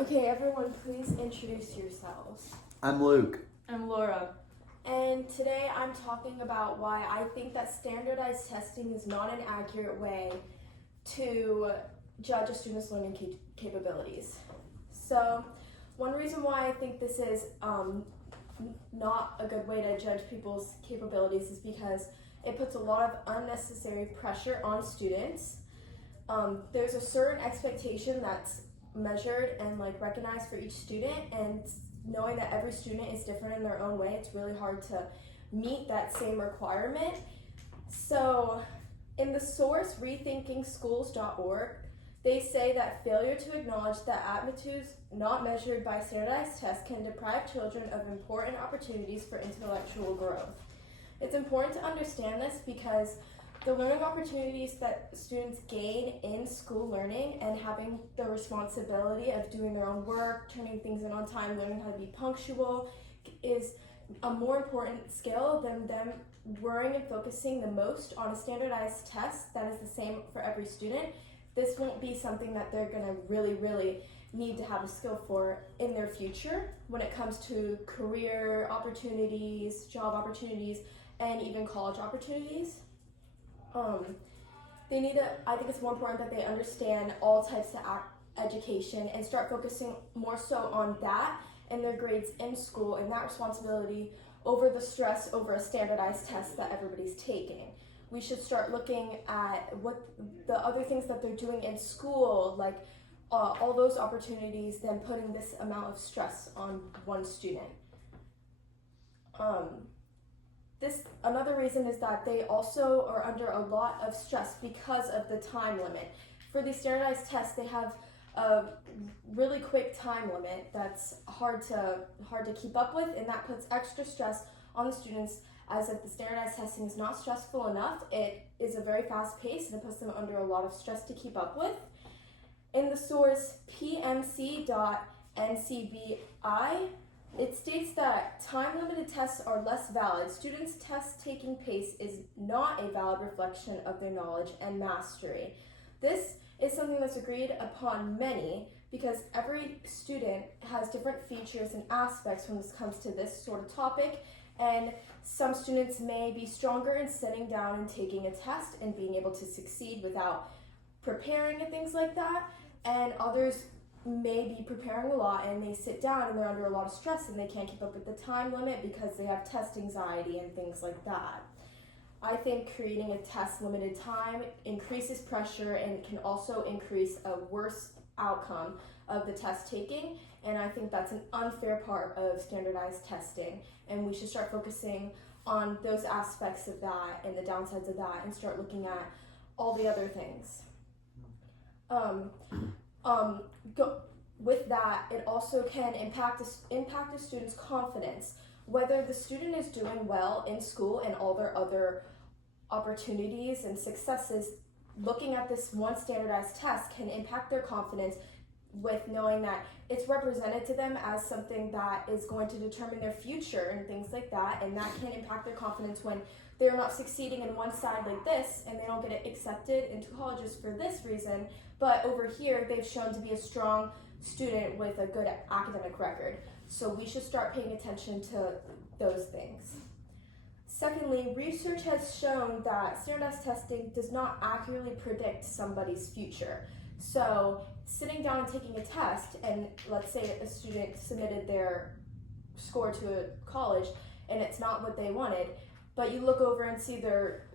Okay, everyone, please introduce yourselves. I'm Luke. I'm Laura. And today I'm talking about why I think that standardized testing is not an accurate way to judge a student's learning capabilities. So, one reason why I think this is not a good way to judge people's capabilities is because it puts a lot of unnecessary pressure on students. There's a certain expectation that's measured and recognized for each student, and knowing that every student is different in their own way, it's really hard to meet that same requirement. So in the source rethinkingschools.org, they say that failure to acknowledge that aptitudes not measured by standardized tests can deprive children of important opportunities for intellectual growth. It's important to understand this because the learning opportunities that students gain in school learning and having the responsibility of doing their own work, turning things in on time, learning how to be punctual is a more important skill than them worrying and focusing the most on a standardized test that is the same for every student. This won't be something that they're going to really need to have a skill for in their future when it comes to career opportunities, job opportunities, and even college opportunities. I think it's more important that they understand all types of education and start focusing more so on that and their grades in school and that responsibility over the stress over a standardized test that everybody's taking. We should start looking at what the other things that they're doing in school, like all those opportunities, than putting this amount of stress on one student. Another reason is that they also are under a lot of stress because of the time limit. For these standardized tests, they have a really quick time limit that's hard to keep up with, and that puts extra stress on the students, as if the standardized testing is not stressful enough. It is a very fast pace and it puts them under a lot of stress to keep up with. In the source pmc.ncbi, it states that time-limited tests are less valid. Students' test-taking pace is not a valid reflection of their knowledge and mastery. This is something that's agreed upon many because every student has different features and aspects when this comes to this sort of topic, and some students may be stronger in sitting down and taking a test and being able to succeed without preparing and things like that, and others may be preparing a lot and they sit down and they're under a lot of stress and they can't keep up with the time limit because they have test anxiety and things like that. I think creating a test limited time increases pressure and can also increase a worse outcome of the test taking, and I think that's an unfair part of standardized testing, and we should start focusing on those aspects of that and the downsides of that and start looking at all the other things. With that, it also can impact a student's confidence. Whether the student is doing well in school and all their other opportunities and successes, looking at this one standardized test can impact their confidence with knowing that it's represented to them as something that is going to determine their future and things like that, and that can impact their confidence when they're not succeeding in one side like this and they don't get accepted into colleges for this reason, but over here they've shown to be a strong student with a good academic record. So we should start paying attention to those things. Secondly, research has shown that standardized testing does not accurately predict somebody's future. So sitting down and taking a test, and let's say a student submitted their score to a college and it's not what they wanted, but you look over and see their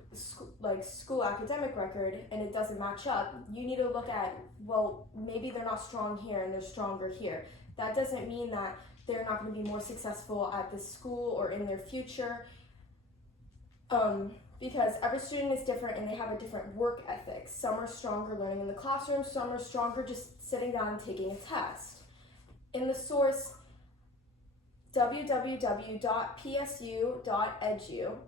school academic record and it doesn't match up, you need to look at, well, maybe they're not strong here and they're stronger here. That doesn't mean that they're not going to be more successful at this school or in their future, because every student is different and they have a different work ethic. Some are stronger learning in the classroom, some are stronger just sitting down and taking a test. In the source www.psu.edu,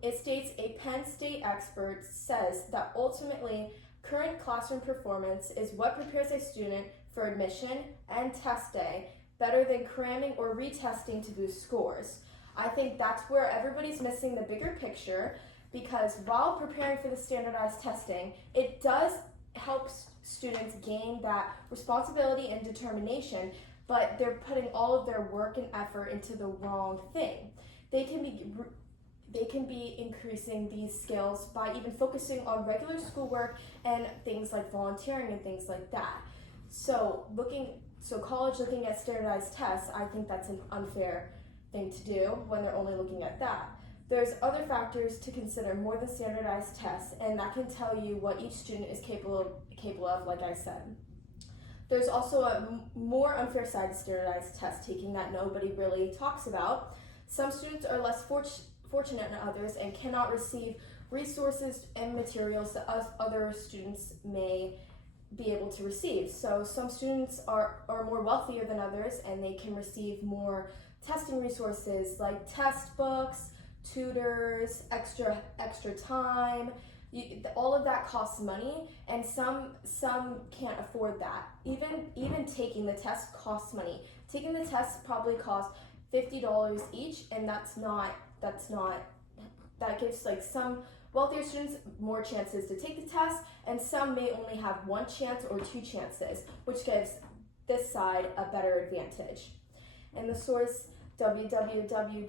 it states a Penn State expert says that ultimately current classroom performance is what prepares a student for admission and test day better than cramming or retesting to boost scores. I think that's where everybody's missing the bigger picture, because while preparing for the standardized testing, it does help students gain that responsibility and determination, but they're putting all of their work and effort into the wrong thing. They can be increasing these skills by even focusing on regular schoolwork and things like volunteering and things like that. So college looking at standardized tests, I think that's an unfair thing to do when they're only looking at that. There's other factors to consider more than standardized tests, and that can tell you what each student is capable of, like I said. There's also a more unfair side to standardized test taking that nobody really talks about. Some students are less fortunate than others and cannot receive resources and materials that other students may be able to receive. So some students are more wealthier than others, and they can receive more testing resources like test books, tutors, extra time. All of that costs money, and some can't afford that. Even taking the test costs money. Taking the test probably costs $50 each, and that gives like some wealthier students more chances to take the test, and some may only have one chance or two chances, which gives this side a better advantage. And the source www.cnbc.com,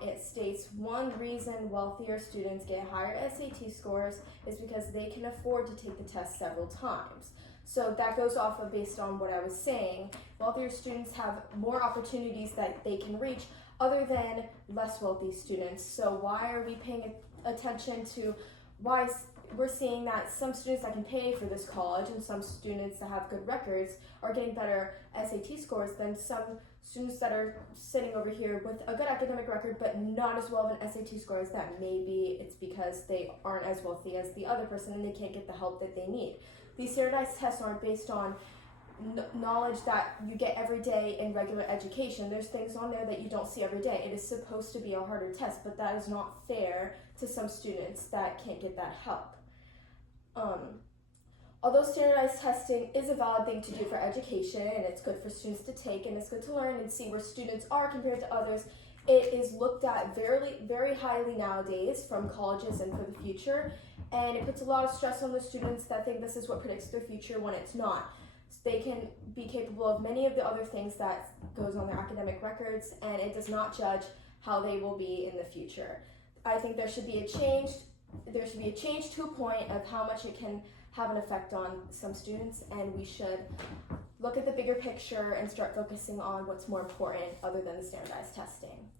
it states one reason wealthier students get higher SAT scores is because they can afford to take the test several times. So that goes off of based on what I was saying. Wealthier students have more opportunities that they can reach other than less wealthy students. So why are we paying attention to why we're seeing that some students that can pay for this college and some students that have good records are getting better SAT scores than some students that are sitting over here with a good academic record but not as well of an SAT score as them. Maybe it's because they aren't as wealthy as the other person and they can't get the help that they need. These standardized tests aren't based on knowledge that you get every day in regular education. There's things on there that you don't see every day. It is supposed to be a harder test, but that is not fair to some students that can't get that help. Although standardized testing is a valid thing to do for education, and it's good for students to take, and it's good to learn and see where students are compared to others, it is looked at very, very highly nowadays from colleges and for the future, and it puts a lot of stress on the students that think this is what predicts their future when it's not. They can be capable of many of the other things that goes on their academic records, and it does not judge how they will be in the future. I think there should be a change. There should be a change to a point of how much it can have an effect on some students, and we should look at the bigger picture and start focusing on what's more important other than the standardized testing.